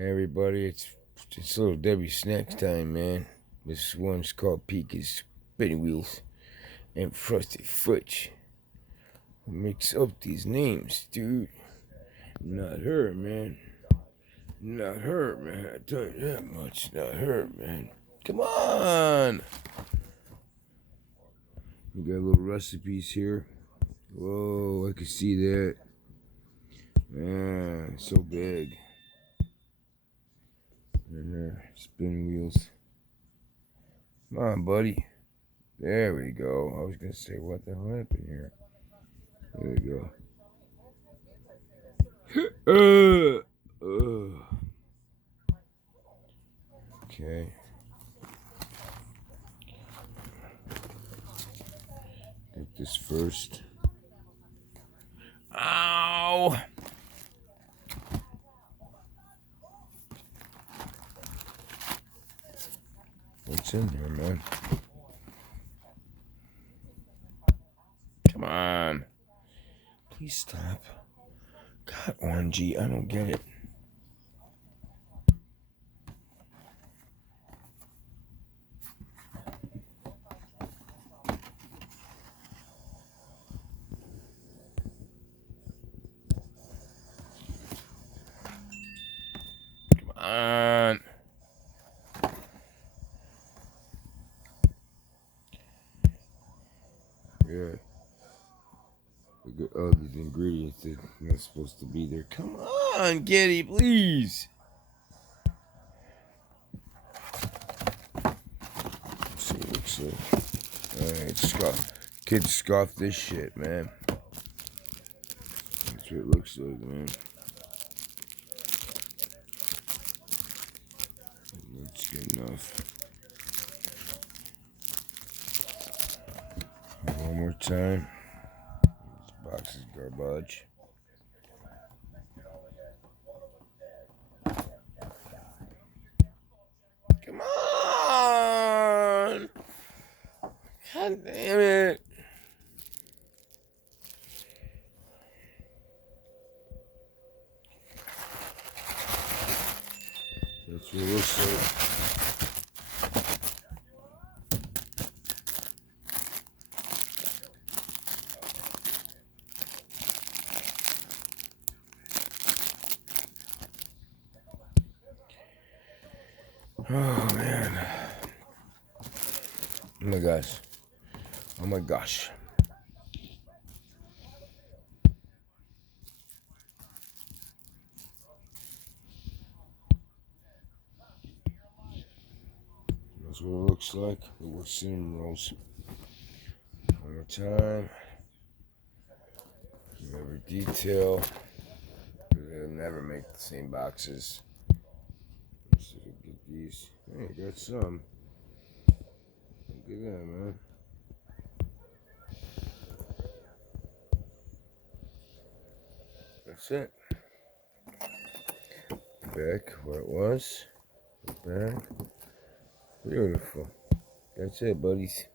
Hey everybody, it's little Debbie Snacks time, man. This one's called Pika's Spinning Wheels and Frosted Fudge. Mix up these names, dude. Not her, man. Not her, man. I tell you that much. Not her, man. Come on. We got little recipes here. Whoa, I can see that. Man, so big. Spinning wheels. Come on, buddy. There we go. I was gonna say, what the hell happened here? There we go. Okay. Get this first. Ow! What's in there, man? Come on. Please stop. God, Orangey, I don't get it. Come on. Yeah. We got other ingredients that are not supposed to be there. Come on, Getty, please. Let's see, looks like. Alright, scoff. Kids scoff this shit, man. That's what it looks like, man. That's good enough. One more time. This box is garbage. Come on! God damn it. That's what it looks like. Oh, man. Oh, my gosh. Oh, my gosh. That's what it looks like. With cinnamon rolls. One more time. Every detail. They'll never make the same boxes. Let's see if we can get these. Hey, got some. Look at that, man. That's it. Back where it was. Back. Beautiful. That's it, buddies.